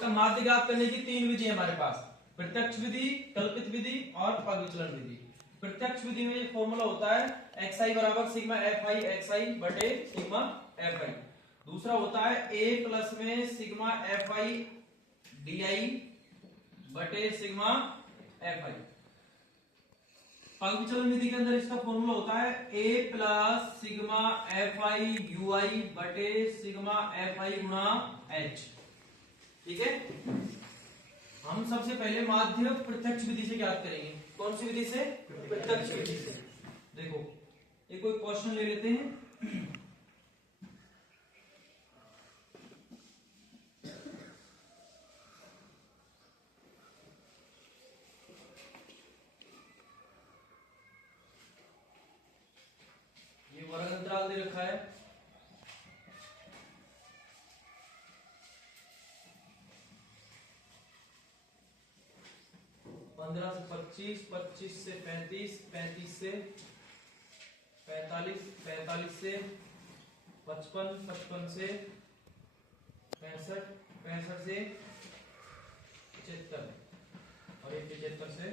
बेटा माध्य ज्ञात करने की तीन विधि है हमारे पास, प्रत्यक्ष विधि, कल्पित विधि और पग विचलन विधि। प्रत्यक्ष विधि में एक फॉर्मूला होता है xi बराबर सिग्मा fi xi बटे सिग्मा fi। दूसरा होता है a प्लस में सिग्मा fi di बटे सिग्मा fi। पग विचलन विधि के अंदर इसका फॉर्मूला होता है a plus sigma fi ui बटे सिग्मा fi गुणा h। ठीक है, हम सबसे पहले माध्य प्रत्यक्ष विधि से ज्ञात करेंगे। कौन सी विधि से? प्रत्यक्ष विधि से। देखो एक कोई क्वेश्चन ले लेते हैं। ये वर्ग अंतराल दे रखा है, पंद्रह से 25, 25 से 35, 35 से 45, 45 से 55, 55 से 65, 65 से 75 और ये 75 से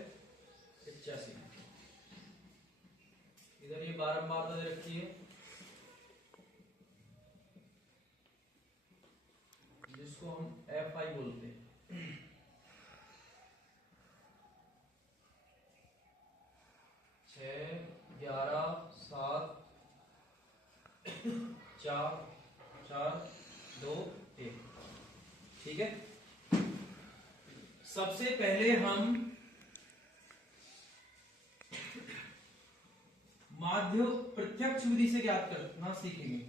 85। इधर ये बारंबारता दे रखी है जिसको हम Fi बोलते हैं। 6, 11, 7, 4, 4, 2, 1। ठीक है, सबसे पहले हम माध्य प्रत्यक्ष विधि से ज्ञात करना सीखेंगे।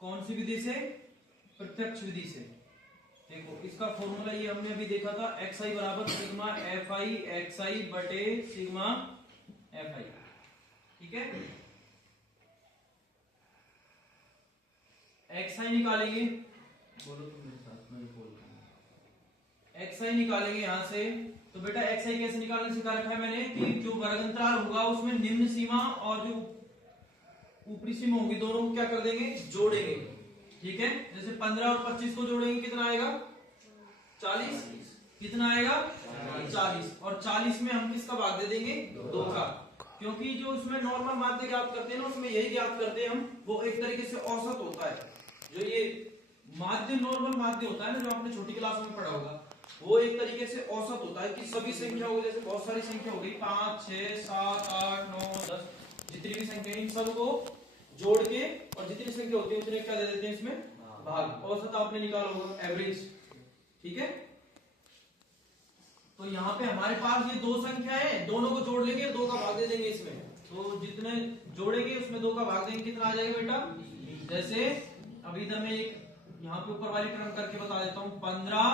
कौन सी विधि से? प्रत्यक्ष विधि से। देखो इसका फॉर्मूला ये हमने अभी देखा था, xi बराबर सिग्मा fi xi बटे सिग्मा fi। ठीक है, xi निकालेंगे, बोलो तुम मेरे साथ, मैं बोल रहा हूं। xi निकालेंगे यहां से, तो बेटा xi कैसे निकालने सिखा रखा है मैंने कि जो वर्ग अंतराल होगा उसमें निम्न सीमा और जो ऊपरी सीमा होगी दोनों को क्या कर देंगे? जोड़ेंगे। ठीक है, जैसे 15 और 25 को जोड़ेंगे कितना आएगा? 40। कितना आएगा? 40। और 40 में हम किसका भाग दे देंगे? 2 का, क्योंकि जो उसमें नॉर्मल माध्य ज्ञात करते हैं ना उसमें यही ज्ञात करते हैं हम, वो एक तरीके से औसत होता है। जो ये माध्य नॉर्मल माध्य होता है ना, जो आपने छोटी क्लास में पढ़ा होगा, वो एक तरीके से औसत होता है कि सभी संख्या हो, जैसे बहुत सारी संख्या हो गई 5, 6, 7, 8, 9, 10, जितनी भी संख्या इन सबको जोड़ के और जितनी संख्या होती है उतने क्या दे देते हैं इसमें? भाग। औसत आपने निकाला होगा, एवरेज। ठीक है, तो यहाँ पे हमारे पास ये 2 संख्या है, दोनों को जोड़ लेंगे, 2 का भाग दे देंगे इसमें। तो जितने जोड़ेंगे उसमें 2 का भाग देंगे, कितना आ जाएगा बेटा? जैसे अभी इधर मैं एक यहाँ पे ऊपर वाली क्रम करके बता देता हूँ, 15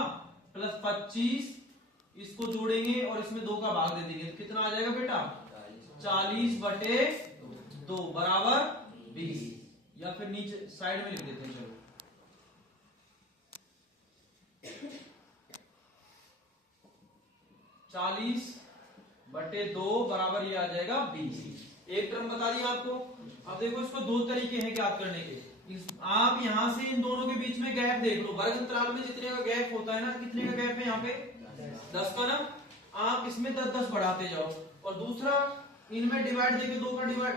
प्लस 25 इसको जोड़ेंगे और इसमें 2 का भाग दे देंगे, तो कितना आ जाएगा बेटा? 40 बटे 2 बराबर 20। या फिर नीचे साइड में लिख देते हैं, चलो 40 बटे 2 बराबर ये आ जाएगा 20। एक क्रम बता दिया आपको। अब देखो इसको 2 तरीके हैं ज्ञात करने के। आप यहां से इन दोनों के बीच में गैप देख लो, वर्ग अंतराल में जितने का गैप होता है ना, कितने का गैप है यहाँ पे? 10 का ना। आप इसमें 10-10 बढ़ाते जाओ, और दूसरा इनमें डिवाइड देके 2 का डिवाइड,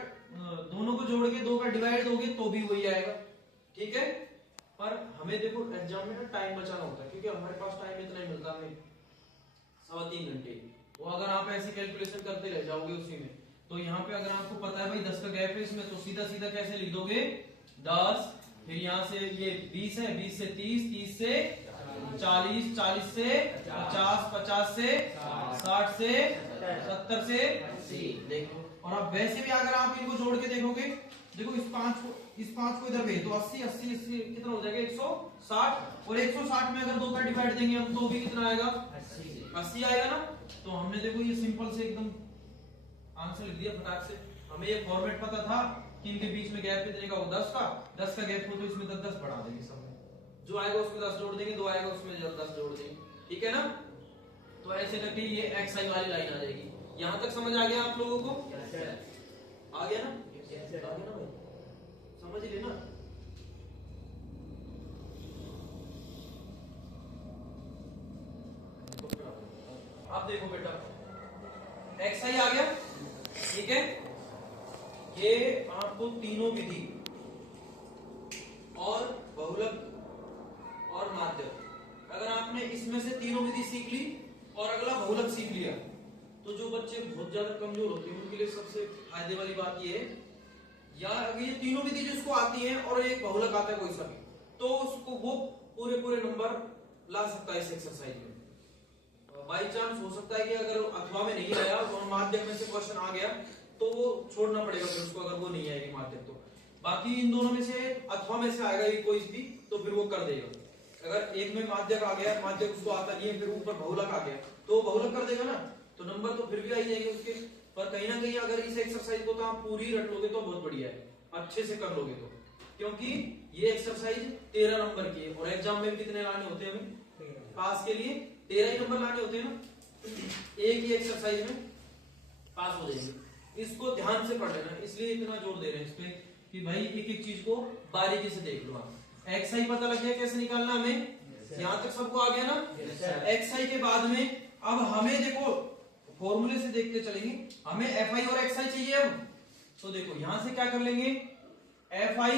दोनों को जोड़ के 2 का डिवाइड दोगे तो भी वही आएगा। ठीक है, पर हमें देखो एग्जाम में ना टाइम बचाना होता है, क्योंकि हमारे पास टाइम इतना ही मिलता है, 3.25 घंटे। वो अगर आप ऐसे कैलकुलेशन करते रह जाओगे उसी में, तो यहाँ पे अगर आपको पता है भाई 10 का गैप है इसमें, तो सीधा सीधा कैसे लिख दोगे? 10, फिर यहाँ से ये 20 है, 20 से 30, 30 से 40, 40 से 50, 50 से 60 से 70 से 80। देखो, और अब वैसे भी अगर आप इनको जोड़ के देखोगे, देखो इस 5 को इधर भेज दो, 80 80 80 कितना हो जाएगा? 160। और 160 में अगर 2 का डिवाइड देंगे हम तो भी कितना आएगा? 80 आएगा ना। तो हमने देखो ये सिंपल से एकदम आंसर लिख दिया फटाक से। हमें ये फॉर्मेट पता था कि इनके बीच में गैप कितने का हो? 10 का गैप हो, तो इसमें 10 बढ़ा देंगे सब में, जो आएगा उसमें 10 जोड़ देंगे, 2 आएगा उसमें 10 जोड़ देंगे। ठीक है ना, तो ऐसे करके ये xi वाली लाइन आ जाएगी। यहां तक समझ आ गया आप लोगों को? आ गया ना? आ गया ना भाई, समझ लिए ना? ये आपको तीनों विधि और बहुलक और माध्यक, अगर आपने इसमें से तीनों विधि सीख ली और अगला बहुलक सीख लिया, तो जो बच्चे बहुत ज्यादा कमजोर होते हैं उनके लिए सबसे फायदे वाली बात ये है, या अगर ये तीनों विधि जिसको आती है और एक बहुलक आता है कोई सा भी, तो उसको वो पूरे पूरे नंबर ला सकता है इस एक्सरसाइज में। बाई चांस हो सकता है कि अगर अथवा में नहीं आया और माध्यक में से क्वेश्चन आ गया तो वो छोड़ना पड़ेगा फिर उसको, अगर वो नहीं आएगी माध्यक तो। बाकी इन दोनों में से अथवा में से आएगा कोई भी तो फिर वो कर देगा। अगर एक में माध्यक आ गया, माध्यक उसको आता नहीं है, फिर ऊपर बहुलक आ गया तो बहुलक कर देगा ना, तो नंबर तो फिर भी आ ही जाएंगे उसके। पर कहीं ना कहीं अगर इस एक्सरसाइज को तो आप पूरी रट लोगे तो बहुत बढ़िया है, अच्छे से कर लोगे तो, क्योंकि ये एक्सरसाइज 13 नंबर की है और एग्जाम में कितने लाने होते हैं हमें पास के लिए, 13 ही नंबर लाने होते हैं ना, एक ही एक्सरसाइज में पास हो जाएंगे। इसको ध्यान से पढ़ लेना, इसलिए इतना जोर दे रहे हैं इस पे कि भाई एक एक चीज को बारीकी से देख लो आप। एक्स आई पता लग गया कैसे निकालना हमें, यहां तक सबको आ गया ना। एक्स आई के बाद में अब हमें देखो फॉर्मूले से देखते चलेंगे, हमें एफ आई और एक्स आई चाहिए अब, तो देखो यहां से क्या कर लेंगे, F I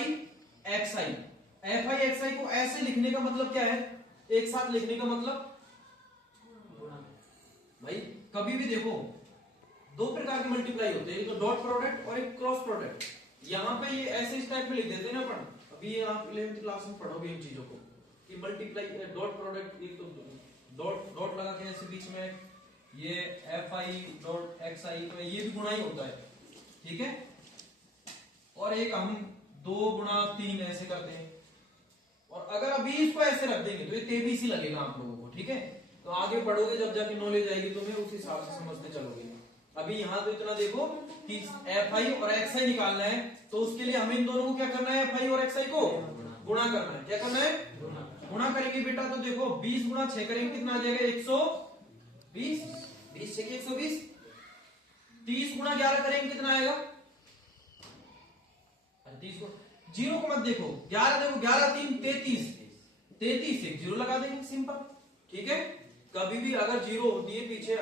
X I. F I X I को ऐसे लिखने का मतलब क्या है, एक साथ लिखने का मतलब भाई कभी भी देखो दो प्रकार के मल्टीप्लाई होते हैं, एक तो डॉट प्रोडक्ट और एक क्रॉस प्रोडक्ट। यहाँ पे ये ऐसे इस टाइप में लिख देते हैं ना अपन, अभी आप 11th क्लास में पढ़ोगे इन चीजों को कि मल्टीप्लाई डॉट प्रोडक्ट, एक तो डॉट लगा के ऐसे बीच में ये एफ आई डॉट एक्स आई, तो ये भी गुणा ही होता है, ठीक है। और एक हम 2 गुणा 3 ऐसे करते हैं, और अगर अभी इसको ऐसे रख देंगे तो ये तेबीसी लगेगा आप लोगों को, ठीक है। तो आगे बढ़ोगे जब जाके नॉलेज आएगी तुम्हें, उस हिसाब से समझते चलोगे। अभी यहाँ तो इतना देखो कि एफ आई और एक्स आई निकालना है, तो उसके लिए हमें इन दोनों को क्या करना है, एफ आई और एक्स आई को गुणा करना है। क्या करना है, गुणा करेंगे बेटा, तो देखो 20 गुणा 6 करेंगे कितना आ जाएगा, 120, 20 6 120। 30 गुणा 11 करेंगे कितना आएगा, 30 को जीरो को मत देखो, 11 देखो 11 3 33, 33 से जीरो लगा देंगे, सिंपल, ठीक है। कभी भी अगर जीरो होती है पीछे,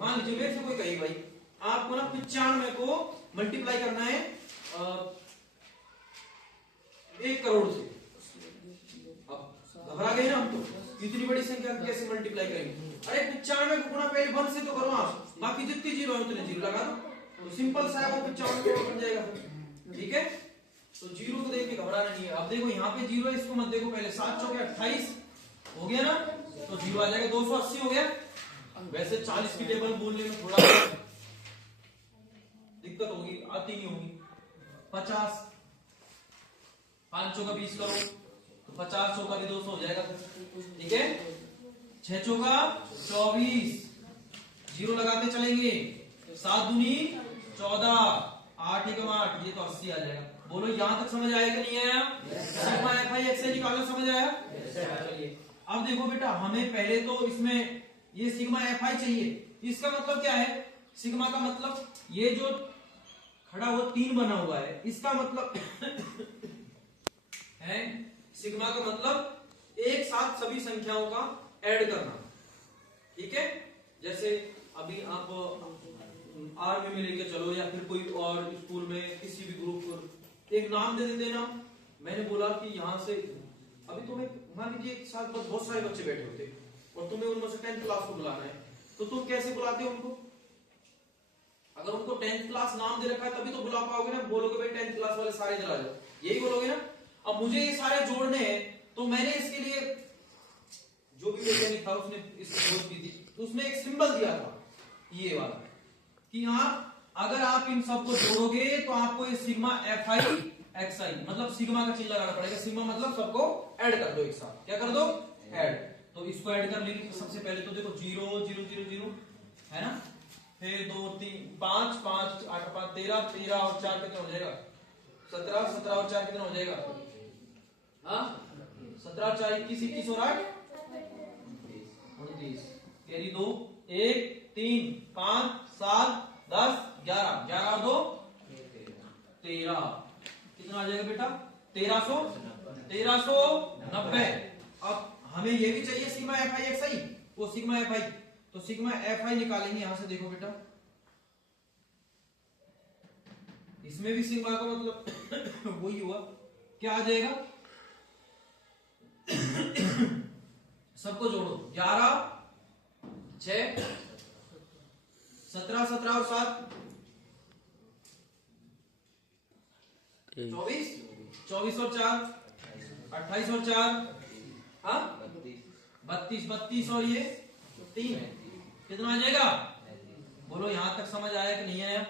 मान लीजिए मेरे से कोई कही भाई आपको ना 95 को मल्टीप्लाई करना है 1 करोड़ से, अब घबरा गए ना हम, तो इतनी बड़ी संख्या कैसे मल्टीप्लाई करेंगे, अरे 95 को गुणा पहले 1 से तो करो आप, बाकी जितनी जीरो है उतने जीरो लगा दो, तो सिंपल सा है वो 95 करोड़ बन जाएगा, ठीक है। तो जीरो को देख के घबराना नहीं है। अब देखो यहाँ पे जीरो है, इसको मत देखो पहले, 7 चौके 28 हो गया ना, तो जीरो आ जाएगा, 280 हो गया। वैसे 40 की टेबल बोलने में थोड़ा दिक्कत होगी, आती नहीं होगी। 50, 5 चौका 20 करो तो 50 चौका भी 200 हो जाएगा, ठीक है। 6 चौका 24, जीरो लगाते चलेंगे, 7 दूनी 14, 8 एकम 8, ये तो 80 आ जाएगा। बोलो यहां तक समझ आया कि नहीं आया, सिग्मा एफ आई एक्स आई निकालना समझ आया। चलिए अब देखो बेटा, हमें पहले तो इसमें ये सिग्मा एफ आई चाहिए, इसका मतलब क्या है, सिग्मा का मतलब ये जो खड़ा हुआ 3 बना हुआ है, इसका मतलब है, सिग्मा का मतलब एक साथ सभी संख्याओं का ऐड करना, ठीक है। जैसे अभी आप आर्मी में लेके चलो या फिर कोई और स्कूल में किसी भी ग्रुप को एक नाम दे देते ना, मैंने बोला कि यहाँ से अभी तुम्हें मान लीजिए एक साथ बहुत सारे बच्चे बैठे होते और तुम्हें उनमें से 10th क्लास को बुलाना है, तो तुम कैसे बुलाते हो उनको, अगर उनको 10th क्लास नाम दे रखा है तभी तो बुला पाओगे ना, बोलोगे भाई 10th क्लास वाले सारे इधर आ जाओ, यही बोलोगे ना। अब मुझे ये सारे जोड़ने हैं, तो मैंने इसके लिए जो भी वैज्ञानिक था उसने इसकी खोज की थी, तो उसने एक सिंबल दिया था ये वाला, कि आप अगर आप इन सबको जोड़ोगे तो आपको ये सिग्मा एफ आई एक्स आई, मतलब सिग्मा का चिन्ह लगाना पड़ेगा। सिग्मा मतलब सबको ऐड कर दो एक साथ, क्या कर दो, ऐड। तो इसको ऐड कर लेंगे सबसे पहले, तो देखो 0 0 0 0 है ना, फिर 2 3 5 5 8 5 13 13 और 4 कितना हो जाएगा, 17 17 और 4 कितना हो जाएगा, हाँ 17 4 21 21 और 8 29, कैरी 2 1 3 5 7 10 11 11 और 2 13, कितना आ जाएगा बेटा, 1390। अब हमें ये भी चाहिए सिग्मा एफ आई एक्स आई, वो सिग्मा एफ आई, तो सिग्मा एफ आई निकालेंगे यहां से, देखो बेटा इसमें भी सिग्मा का मतलब वही हुआ, क्या आ जाएगा, सबको जोड़ो, 11 6 17 17 और 7 24 24 और 4 28 और 4 हाँ 32 32 और ये 3 कितना आ जाएगा? बोलो यहां तक समझ आया कि नहीं आया?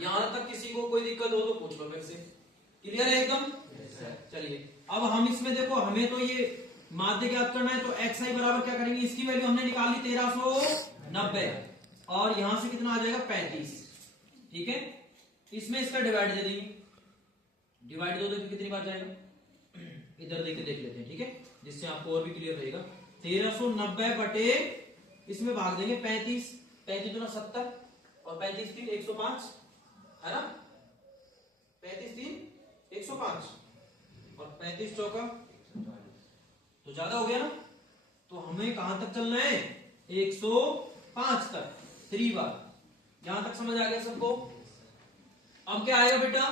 यहां तक किसी को कोई दिक्कत हो तो पूछ लो मेरे से। क्लियर है एकदम? चलिए अब हम इसमें देखो, हमें तो ये माध्य ज्ञात करना है, तो एक्स आई बराबर क्या करेंगे, इसकी वैल्यू हमने निकाल ली 1390 और यहां से कितना आ जाएगा 35। ठीक है, इसमें इसका डिवाइड दे देंगे, डिवाइड दो तो कितनी बार जाएगा, इधर देख लेते हैं। ठीक है, जिससे आपको और भी क्लियर रहेगा। 1390 बटे इसमें भाग देंगे 35, 35 दूना 70 और 35 3 105 है ना, 35 3 105 और 35 चौका तो ज्यादा हो गया ना, तो हमें कहां तक चलना है, 105 तक, 3 बार। यहां तक समझ आ गया सबको? अब क्या आएगा बेटा,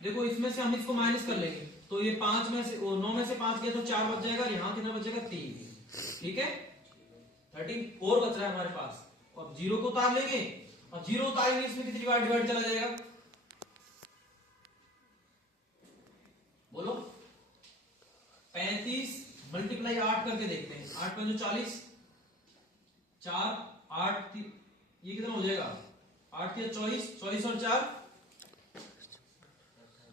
देखो इसमें से हम इसको माइनस कर लेंगे, तो ये 5 में से 9 में से 5 गया तो 4 बच जाएगा, और यहां कितना बचेगा 3। ठीक है, 34 बच रहा है हमारे पास। अब 0 को उतार लेंगे, और 0 उतारेंगे इसमें कितनी बार डिवाइड चला जाएगा, बोलो 35 मल्टीप्लाई 8 करके देखते हैं, 8 5 40 4 8 ये कितना हो जाएगा, 8 या 24 24 और 4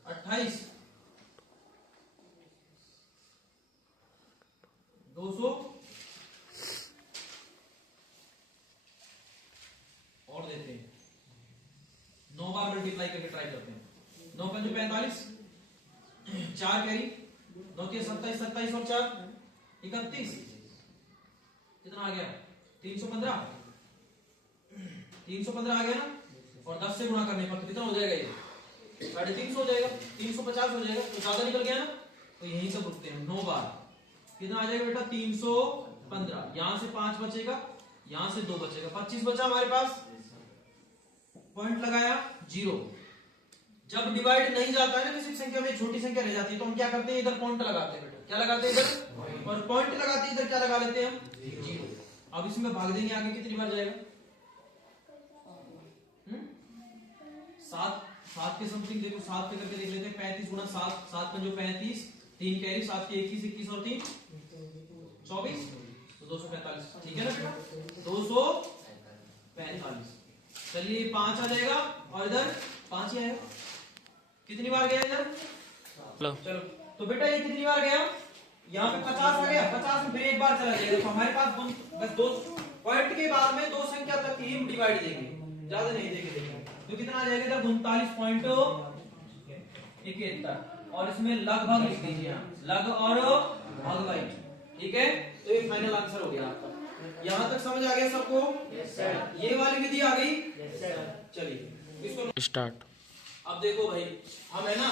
28 200 और देते हैं, 9 बार मल्टीप्लाई करके ट्राई करते हैं। 9 5 45 4 कैरी 9 3 27 27 और 4 31 कितना आ गया 315 315 आ गया ना, और 10 से गुणा करने पर कितना हो जाएगा, ये 350 हो जाएगा, 350 हो जाएगा, तो ज्यादा निकल गया ना, तो यहीं से रुकते हैं। 9 बार कितना आ जाएगा बेटा 315, यहां से 5 बचेगा, यहां से 2 बचेगा, 25 बचा हमारे पास, पॉइंट लगाया 0। जब डिवाइड नहीं जाता है ना किसी संख्या में, छोटी संख्या रह जाती है, तो हम क्या करते हैं, इधर पॉइंट लगाते हैं बेटा, क्या लगाते हैं इधर, और पॉइंट लगाते हैं इधर, क्या लगा लेते हैं हम 0। अब इसमें भाग देंगे, आगे कितनी बार जाएगा, 7 के समथिंग, देखो 7 पे करके देख लेते हैं, 35 गुना 7 7 5 35 3 कैरी 7 के 21 21 और 3 24 तो 245। ठीक है ना बेटा, 245। चलिए 5 आ जाएगा, और इधर 5 ही आएगा, कितनी बार गया इधर, चलो तो बेटा ये कितनी बार गया, यहाँ पे 50 आ गया, 50 में फिर एक बार चला जाएगा, तो हमारे पास बस 2 पॉइंट के बाद में 2 संख्या तक ही डिवाइड देंगे, ज्यादा नहीं देंगे। तो कितना आ जाएगा इधर 39.71, और इसमें लगभग लिख दीजिए, लग और भागवाई। ठीक है, तो ये फाइनल आंसर हो गया आपका। यहां तक समझ आ गया सबको? ये वाली विधि आ गई। चलिए इसको स्टार्ट। अब देखो भाई, हम है ना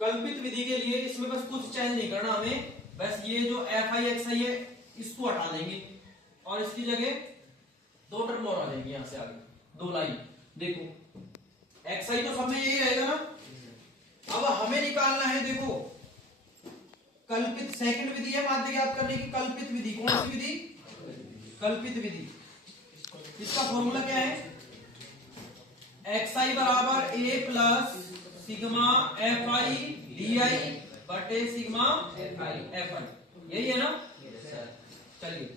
कल्पित विधि के लिए इसमें बस कुछ चेंज नहीं करना हमें, बस ये जो एफ आई एक्स आई है इसको हटा देंगे, और इसकी जगह 2 टर्म और आ जाएंगे, यहां से आगे 2 लाइन। देखो एक्स आई तो सब में यही रहेगा ना, अब हमें निकालना है, देखो कल्पित सेकंड विधि है माध्य ज्ञात करने की, कल्पित विधि। कौन सी विधि, कल्पित विधि। इसका फॉर्मूला क्या है, एक्स आई बराबर A plus sigma F I D I बटे सिग्मा एफ आई, यही है ना। चलिए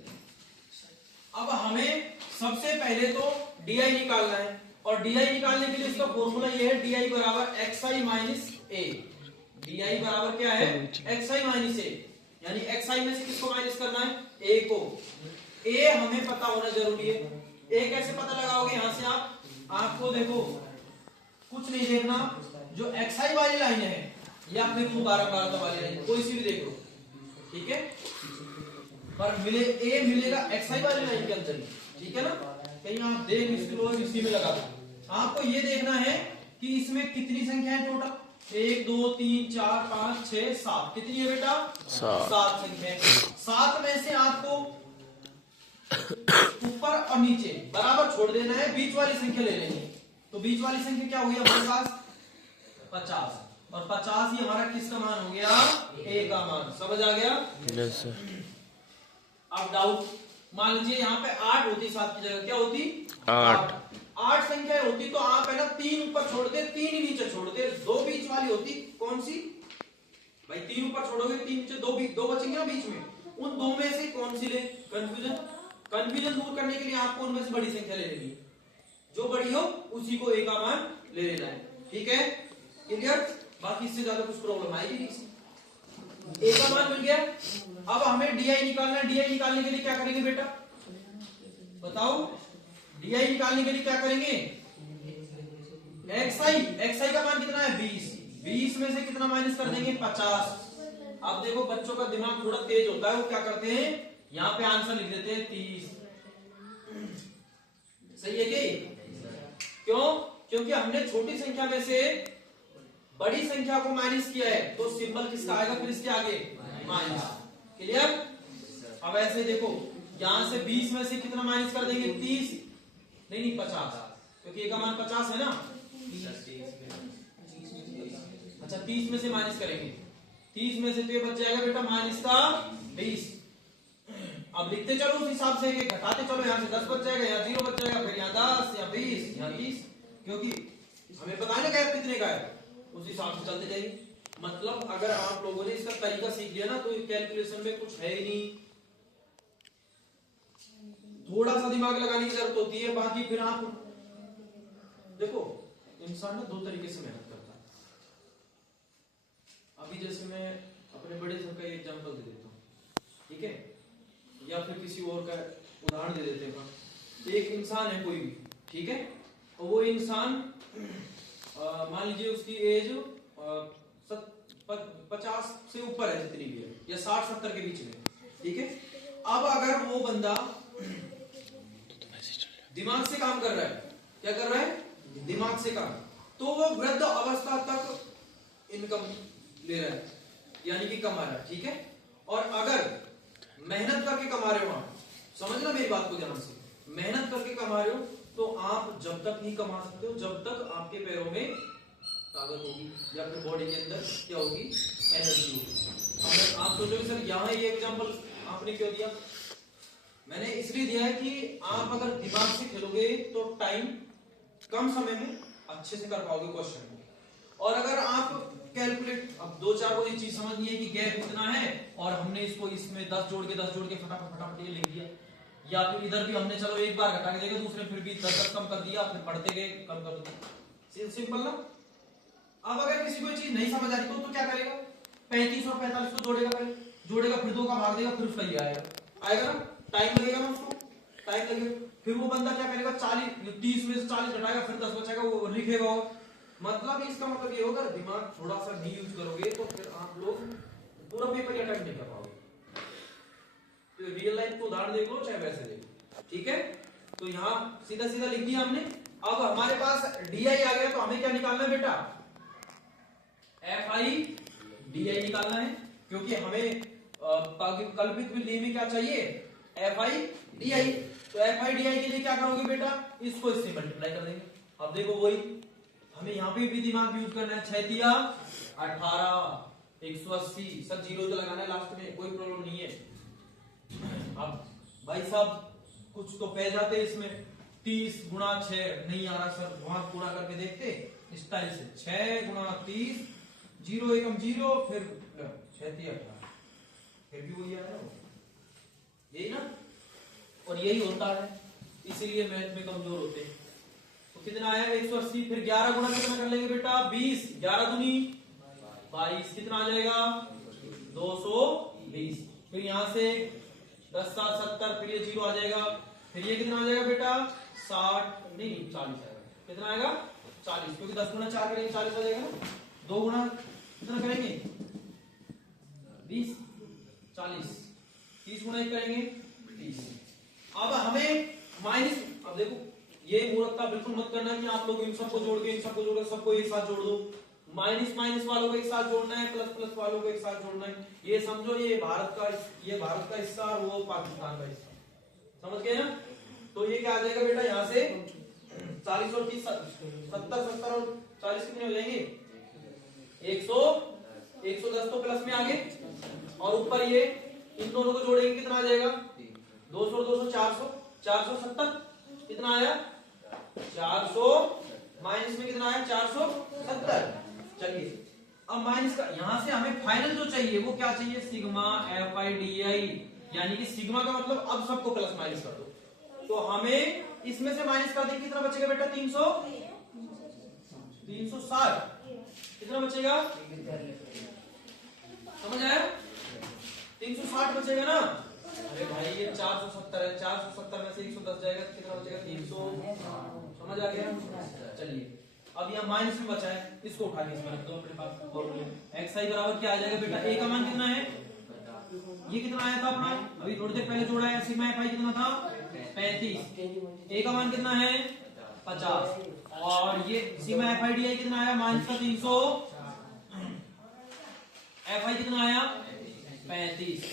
अब हमें सबसे पहले तो डी आई निकालना है, और डी आई निकालने के लिए इसका फॉर्मूला ये है, डी आई बराबर x I minus A. D I बराबर क्या है, एक्स आई माइनस ए, यानी एक्स आई में से किसको माइनस करना है, ए को। ए हमें पता होना जरूरी है। ए कैसे पता लगाओगे, यहां से आपको देखो कुछ नहीं देखना, जो एक्स आई वाली लाइन है या फिर 12 वाली लाइन, कोई सी भी देख लो, ठीक है, पर मिले ए मिलेगा एक्स आई वाली लाइन के अंदर ही। ठीक है ना, कहीं आप देख इसी में लगा दो। आपको ये देखना है कि इसमें कितनी संख्या है टोटल, 1 2 3 4 5 6 7, कितनी है बेटा, 7 संख्या। 7 में से आपको ऊपर और नीचे बराबर छोड़ देना है, बीच वाली संख्या ले लेनी है। तो बीच वाली संख्या क्या हुई हमारे पास 50, और 50 ही हमारा किसका मान हो गया, ए का मान। समझ आ गया? Yes sir. अब डाउट, मान लीजिए यहाँ पे 8 होती, 7 की जगह क्या होती 8। 8 संख्या होती तो आप है ना 3 ऊपर छोड़ते, 3 ही नीचे छोड़ते, 2 बीच वाली होती। कौन सी भाई, 3 ऊपर छोड़ोगे 3 नीचे, 2 बचेंगे ना बीच में, उन 2 में से कौन सी ले? कंफ्यूजन दूर करने के लिए आपको उनमें से बड़ी संख्या ले लेनी है, जो बड़ी हो उसी को ए का मान ले लेना है। ठीक है, क्लियर? बाकी इससे ज्यादा कुछ प्रॉब्लम आएगी नहीं। ए का मान मिल गया, अब हमें डीआई निकालना है। डीआई निकालने के लिए क्या करेंगे बेटा, बताओ? डीआई निकालने के लिए क्या करेंगे, एक्सआई का मान कितना है 20, 20 में से कितना माइनस कर देंगे 50। अब देखो बच्चों का दिमाग थोड़ा तेज होता है, वो क्या करते हैं यहाँ पे आंसर लिख देते हैं 30। सही है कि? क्यों? क्योंकि हमने छोटी संख्या में से बड़ी संख्या को माइनस किया है, तो सिंबल किसका आएगा फिर इसके आगे, माइनस। क्लियर? अब ऐसे देखो, यहां से 20 में से कितना माइनस कर देंगे 30, नहीं 50, क्योंकि ए का मान 50 है ना। अच्छा 30 में से माइनस करेंगे, 30 में से तो ये बच जाएगा बेटा माइनस का 20। अब लिखते चलो उस हिसाब से, घटाते चलो, यहाँ से 10 बच जाएगा, यहाँ 0 बच जाएगा, फिर यहाँ 10, यहाँ 20, यहाँ 30, क्योंकि हमें पता है ना गैप कितने का है, उस हिसाब से चलते जाएंगे। मतलब अगर आप लोगों ने इसका तरीका सीख लिया ना, तो कैलकुलेशन में कुछ है ही नहीं, थोड़ा सा दिमाग लगाने की जरूरत होती है। बाकी फिर आप देखो, इंसान ना 2 तरीके से मेहनत करता है। अभी जैसे मैं अपने बड़े सर का एग्जांपल दे देता हूँ, ठीक है, या फिर किसी और का उदाहरण दे देते हैं। एक इंसान है कोई भी, ठीक है, और वो इंसान मान लीजिए उसकी एज 50 से ऊपर है, जितनी भी है, या 60-70 के बीच में, ठीक है। अब अगर वो बंदा दिमाग से काम कर रहा है, क्या कर रहा है, दिमाग से काम, तो वो वृद्ध अवस्था तक इनकम ले रहा है, यानी कि कमा रहा है, ठीक है। और अगर मेहनत करके कमा रहे हो आप, समझना मेरी बात को ध्यान से, मेहनत करके कमा रहे हो तो आप जब तक ही कमा सकते हो जब तक आपके पैरों में ताकत होगी, या फिर बॉडी के अंदर क्या होगी, एनर्जी होगी। अब आप सोचोगे सर यहाँ ये एग्जांपल आपने क्यों दिया? मैंने इसलिए दिया है कि आप अगर दिमाग से खेलोगे तो टाइम कम समय में अच्छे से कर पाओगे क्वेश्चन को। और अगर आप कैलकुलेट, अब 2-4 को ये चीज समझनी है कि गैप इतना है और हमने इसको इसमें 10 जोड़ के फटाफट ये लिख दिया, या फिर इधर भी हमने चलो एक बार घटा के देखा, दूसरे फिर भी 10 कम कर दिया, फिर बढ़ते गए कम कर दिया, सिंपल ना। अब अगर किसी को चीज नहीं समझ आ रही तो क्या करेगा, 35 और 45 को जोड़ेगा, पहले जोड़ेगा, फिर 2 का भाग देगा, फिर उसका ये आएगा ना, टाइम लगेगा ना उसको, टाइम लगेगा। फिर वो बंदा क्या करेगा, 30 में से 40 घटाएगा, फिर 10 बचेगा, वो लिखेगा। मतलब इसका मतलब ये होगा, दिमाग थोड़ा सा नहीं यूज करोगे तो फिर आप लोग पूरा पेपर अटेम्प्ट नहीं कर पाओगे। तो रियल लाइफ को उदाहरण देख लो चाहे वैसे देख लो, ठीक है। तो यहाँ सीधा सीधा लिख दिया हमने। अब हमारे पास डीआई आ गया, तो हमें क्या निकालना है बेटा, एफ आई डीआई निकालना है, क्योंकि हमें कल्पित विधि में क्या चाहिए, एफ आई डीआई। तो एफ आई डीआई के लिए क्या करोगे बेटा, इसको इससे मल्टीप्लाई कर देंगे। अब देखो वही हमें यहाँ पे भी दिमाग यूज करना है, 6 तिया 18, 180, सब जीरो तो लगाना है लास्ट में, कोई प्रॉब्लम नहीं है। अब भाई साहब कुछ तो पै जाते इसमें, 30 गुणा 6 नहीं आ रहा सर, वहां पूरा करके देखते स्टाइल से, 6 गुणा 30, 0 एकम 0, फिर 6 तिया 18, फिर भी वही आ रहा है, यही ना। और यही होता है, इसीलिए मैथ में कमजोर होते हैं। तो कितना आया 180, फिर 11 गुणा कितना कर लेंगे बेटा, 20, 11 दूनी 22, कितना आ जाएगा 220। फिर यहां से 10 7 70, फिर ये 0 आ जाएगा, फिर ये कितना आ जाएगा बेटा 60 नहीं 40 आएगा, कितना आएगा 40, क्योंकि 10 गुणा 4 करेंगे 40 आ जाएगा ना, 2 गुणा कितना करेंगे 20 40, 30 गुणा 1 करेंगे 30। अब हमें माइनस, अब देखो ये मूर्खता बिल्कुल मत करना कि आप लोग इन सबको जोड़ के इन सबको जोड़ के सबको एक साथ जोड़ दो। माइनस माइनस वालों को एक साथ जोड़ना है, प्लस प्लस वालों को एक साथ जोड़ना है। ये समझो ये भारत का हिस्सा और वो पाकिस्तान का हिस्सा, समझ गए ना। तो ये क्या आ जाएगा बेटा, यहाँ से 40 और 30 70 70 और 40 कितने हो जाएंगे 100 110 तो प्लस में आगे और ऊपर ये इन दोनों को जोड़ेंगे कितना आ जाएगा 200 और 200 400 470 कितना आया 400 माइनस में कितना आया 470। चलिए अब माइनस का यहां से हमें फाइनल जो चाहिए वो क्या चाहिए सिग्मा FI/DI, यानी कि सिग्मा का मतलब अब सबको प्लस माइनस कर दो तो हमें इसमें से माइनस कर देंगे कितना बचेगा बेटा 360 कितना बचेगा समझ आया 360 बचेगा ना। अरे भाई ये 470 है 470 में से 110 जाएगा कितना बचेगा 300 समझ आ गया। चलिए अब यह माइनस में बचा है इसको उठा के इसमें रख दो अपने पास फॉर्मूले xi बराबर क्या आ जाएगा बेटा a का मान कितना है ये कितना आया था अपना अभी थोड़ी देर पहले जोड़ा है सिग्मा fi कितना था 35 a का मान कितना है 50 और ये सिग्मा FI/DI कितना आया माइनस का 300 fi कितना आया 35।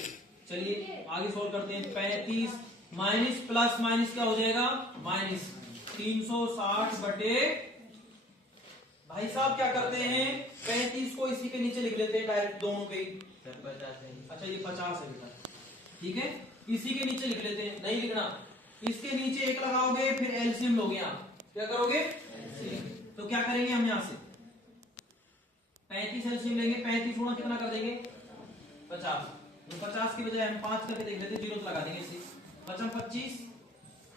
चलिए आगे सोल्व करते हैं 35 माइनस प्लस माइनस क्या हो जाएगा माइनस 360 बटे भाई साहब क्या करते हैं 35 को इसी के नीचे लिख लेते हैं डायरेक्ट दोनों पे अच्छा ये 50 है बेटा ठीक है इसी के नीचे लिख लेते हैं नहीं लिखना इसके नीचे एक लगाओगे फिर एलसीएम लोगे आप क्या करोगे तो क्या करेंगे हम यहां से 35 एलसीएम लेंगे 35 गुणा कितना कर देंगे 50 तो 50 की बजाय हम 5 करके देख लेते जीरो लगा देंगे इसे 25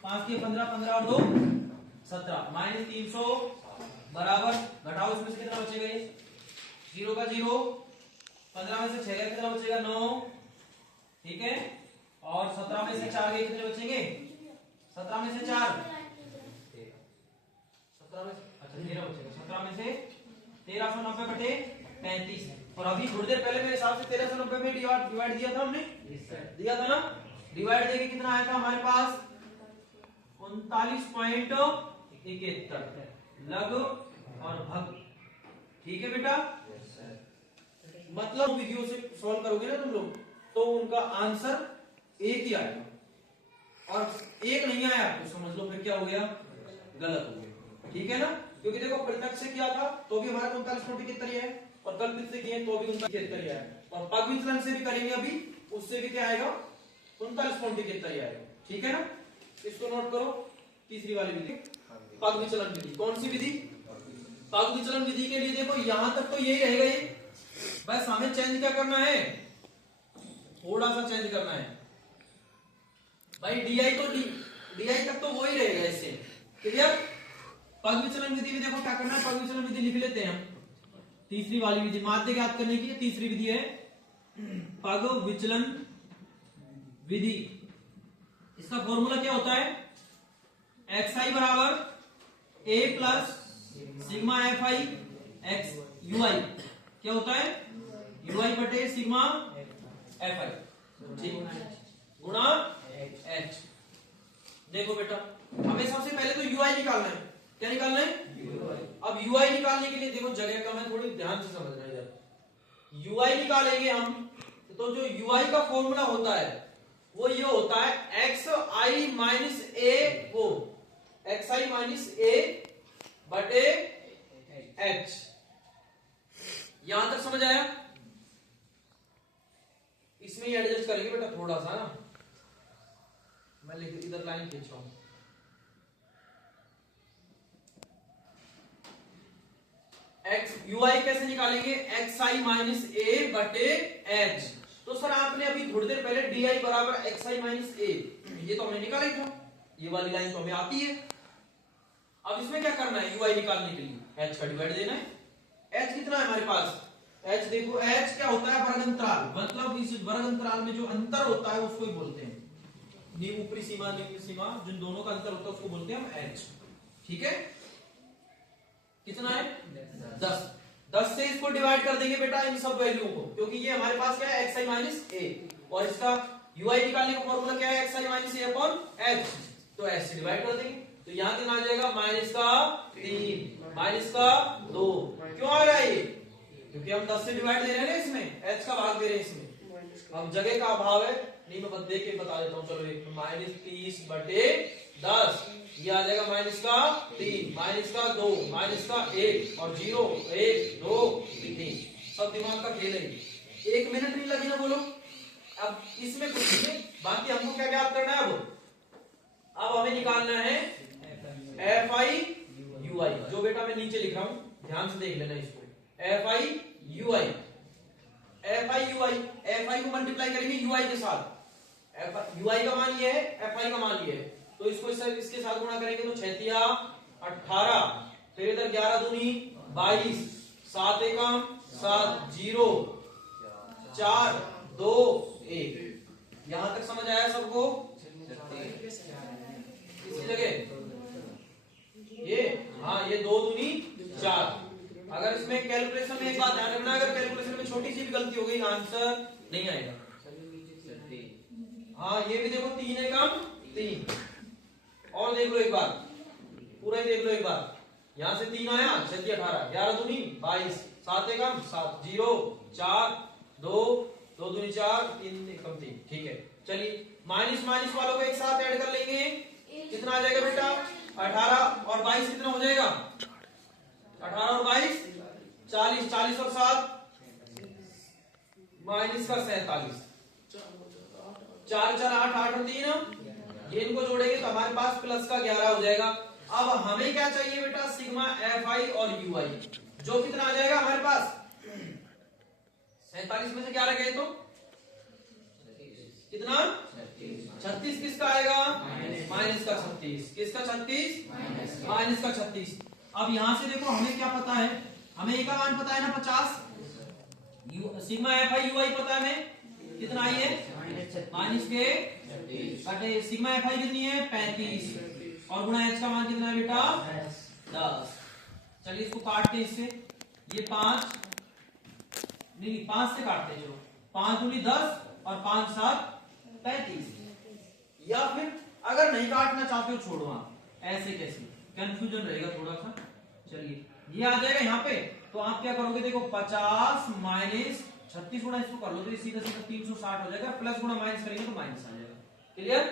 5 के 15 15 और 2 17 माइनस 300 बराबर घटाओ इसमें से कितना बचेगा ये 0 का 0 15 में से 6 गए कितना बचेगा 9 ठीक है और 17 में से 4 गए कितने बचेंगे 17 में से 4 17 में अच्छा 13 बचेगा 17 में से 1390 बटे 35 और अभी थोड़ी देर पहले मेरे हिसाब से 1390 में डिवाइड दिया था हमने दिया था ना डिवाइड देके कितना आया था हमारे पास 39.71 लघु और भग ठीक है बेटा मतलब विधियों से सॉल्व करोगे ना तुम लोग तो उनका आंसर एक ही आएगा और एक नहीं आया तो समझ लो फिर क्या हो गया गलत हो गया ठीक है ना क्योंकि देखो प्रत्यक्ष से किया था तो भी हमारा 39.71 है और कल्पित से किए तो भी 39.71 है और पग विचलन से भी करेंगे अभी उससे भी क्या आएगा 39.71 आएगा ठीक है ना इसको नोट करो तीसरी वाली विधि पग विचलन विधि कौन सी विधि पग विचलन विधि के लिए देखो यहां तक तो यही रहेगा ये बस हमें चेंज क्या करना है थोड़ा सा चेंज करना है भाई DI तो DI तक तो वही रहेगा इससे क्लियर। पग विचलन विधि में देखो क्या करना है पग विचलन विधि लिख लेते हैं हम तीसरी वाली विधि माध्य ज्ञात करने की तीसरी विधि है पग विचलन विधि। इसका फॉर्मूला क्या होता है xi बराबर a plus sigma FI x UI क्या होता है UI बटे सिग्मा FI ठीक गुणा h। देखो बेटा हमें सबसे पहले तो UI निकालना है क्या निकालना है अब UI निकालने के लिए देखो जगह कम है थोड़ी ध्यान से समझना इधर UI निकालेंगे हम तो जो UI का फॉर्मूला होता है वो ये होता है xi माइनस a वो xi माइनस a बटे h। यहां तक समझ आया इसमें ही एडजस्ट करेंगे बेटा थोड़ा सा ना मैं इधर लाइन खींच रहा हूं UI कैसे निकालेंगे xi माइनस a बटे h। तो सर आपने अभी थोड़ी देर पहले DI बराबर xi माइनस a ये तो हमने निकाला ही था ये वाली लाइन तो हमें आती है। अब इसमें क्या करना है UI निकालने के लिए h का डिवाइड देना है h कितना है हमारे पास h देखो h क्या होता है वर्ग अंतराल मतलब इस वर्ग अंतराल में जो अंतर होता है उसको ही बोलते हैं ऊपरी सीमा निम्न सीमा जिन दोनों का अंतर होता है उसको बोलते हैं हम h ठीक है। कितना है 10 से इसको डिवाइड कर देंगे बेटा इन सब वैल्यू को क्योंकि ये हमारे पास क्या है xi माइनस a और इसका UI निकालने का फॉर्मूला क्या है xi minus a upon h तो h से डिवाइड कर देंगे तो यहाँ कितना आ जाएगा माइनस का 3 माइनस का 2 क्यों आ रहा है ये क्योंकि हम 10 से डिवाइड दे रहे हैं ना इसमें h का भाग दे रहे हैं इसमें अब जगह का अभाव है नहीं मैं देख के बता देता हूँ चलो एक -30 बटे 10, ये आ जाएगा माइनस का 3, माइनस का 2, माइनस का 1 और 0, 1 2 3। सब दिमाग का खेल है, 1 मिनट नहीं लगी ना बोलो। अब इसमें कुछ नहीं, बाकी हमको क्या ज्ञात करना है। अब हमें निकालना है एफ आई यू आई, जो बेटा मैं नीचे लिख रहा हूं, ध्यान से देख लेना इसको। F I you I, F I you I, F आई को मल्टीप्लाई करेंगे यू आई के साथ। यू आई का मान ये है, एफ आई का मान ये है, तो इसको इसके साथ गुणा करेंगे तो 6 तिया 18, फिर इधर 11 दूनी 22, 7 एकम 7, 0 4 2 1। यहां तक समझ आया सबको? इसी जगह ये, हाँ ये 2 दूनी 4। अगर इसमें कैलकुलेशन में एक बात ध्यान रखना, अगर कैलकुलेशन में छोटी सी भी गलती हो गई आंसर नहीं आएगा। हाँ ये भी देखो 3 एकम 3, और देख लो एक बार, पूरा ही देख लो एक बार। यहां से 3 आया, 6 18, 11 दूनी 22, 7 एकम 7, 0 4 2 2 दूनी 4, 3 एकम 3। ठीक है, चलिए माइनस माइनस वालों को एक साथ ऐड कर लेंगे, कितना आ जाएगा बेटा? 18 और 22 कितना हो जाएगा? 18 और 22 40, 40 और 7 माइनस का 47, 4 4 8 8 और 3, ये इनको जोड़ेंगे तो हमारे पास प्लस का 11 हो जाएगा। अब हमें क्या चाहिए बेटा? सिग्मा एफ आई और यू आई, जो कितना आ जाएगा हमारे पास? 47 में से 11 गए तो कितना? 36। किसका आएगा? माइनस का 36। किसका 36? माइनस का 36। अब यहां से देखो हमें क्या पता है, हमें एक का मान पता है ना 50, सिग्मा एफ आई यू आई पता है हमें, कितना आई है? माइनस के बटे सिग्मा एफ आई कितनी है? 35, और गुणा एच का मान कितना है बेटा? 10। चलिए इसको काटते हैं इससे, ये 5 नहीं 5 से काटते हैं, चलो 5 दूनी 10 और 5 7 35। या फिर अगर नहीं काटना चाहते हो छोड़ो आप, ऐसे कैसे कंफ्यूजन रहेगा थोड़ा सा। चलिए ये आ जाएगा यहाँ पे, तो आप क्या करोगे? देखो 50 माइनस 36 गुणा इसको कर लो तो सीधा सीधा 360 हो जाएगा, प्लस गुणा माइनस करेंगे तो माइनस आ जाएगा। क्लियर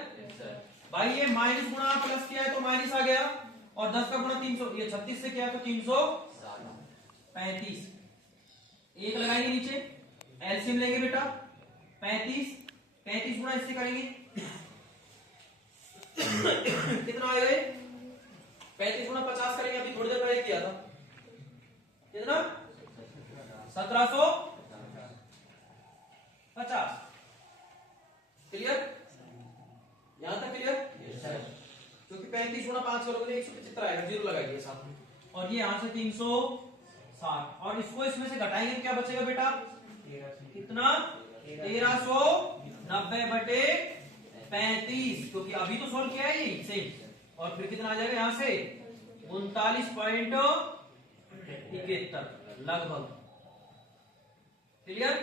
भाई? ये माइनस गुणा प्लस किया है तो माइनस आ गया, और 10 का गुणा 300, ये 36 से किया तो 335। एक लगाएंगे नीचे, एलसीएम लेंगे बेटा, 35 गुणा इससे करेंगे कितना आएगा? 35 गुणा 50 करेंगे, अभी थोड़ी देर पहले किया था, कितना? 1750। क्लियर? यहां तक क्लियर? क्योंकि 35 गुणा 5 करोगे 175 आएगा, 0 लगाइए साथ में, और ये यहां से 360, और इसको इसमें से घटाएंगे क्या बचेगा बेटा? कितना? 1390 बटे 35, क्योंकि अभी तो सोल्व किया है यही से, और फिर कितना आ जाएगा यहां से? 39.71 लगभग। क्लियर?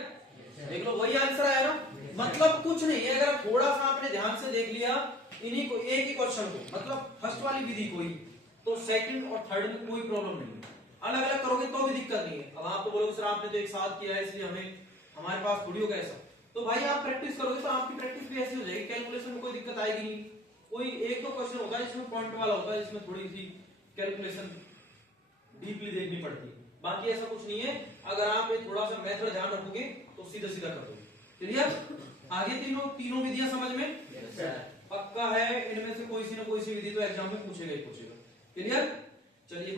देख लो वही आंसर आया ना, मतलब कुछ नहीं है। अगर थोड़ा सा आपने ध्यान से देख लिया इन्हीं को, एक ही क्वेश्चन को, मतलब फर्स्ट वाली विधि को ही, तो सेकंड और थर्ड में कोई प्रॉब्लम नहीं है। अलग अलग करोगे तो भी दिक्कत नहीं है। अब आप तो बोलोगे सर आपने तो एक साथ किया है इसलिए हमारे पास थोड़ी होगा ऐसा, तो भाई आप प्रैक्टिस करोगे तो आपकी प्रैक्टिस भी ऐसी हो जाएगी, कैलकुलेशन में कोई दिक्कत आएगी नहीं। कोई एक तो क्वेश्चन होता है जिसमें पॉइंट वाला होता है, जिसमें थोड़ी सी कैलकुलेशन डीपली देखनी पड़ती है, बाकी ऐसा कुछ नहीं है। अगर आप थोड़ा सा मेथड ध्यान रखोगे तो सीधा सीधा कर दोगे। क्लियर? आगे तीनों विधियां समझ में पक्का है? इनमें से कोई सी ना कोई सी विधि तो एग्जाम में पूछेगा ही पूछेगा। क्लियर? चलिए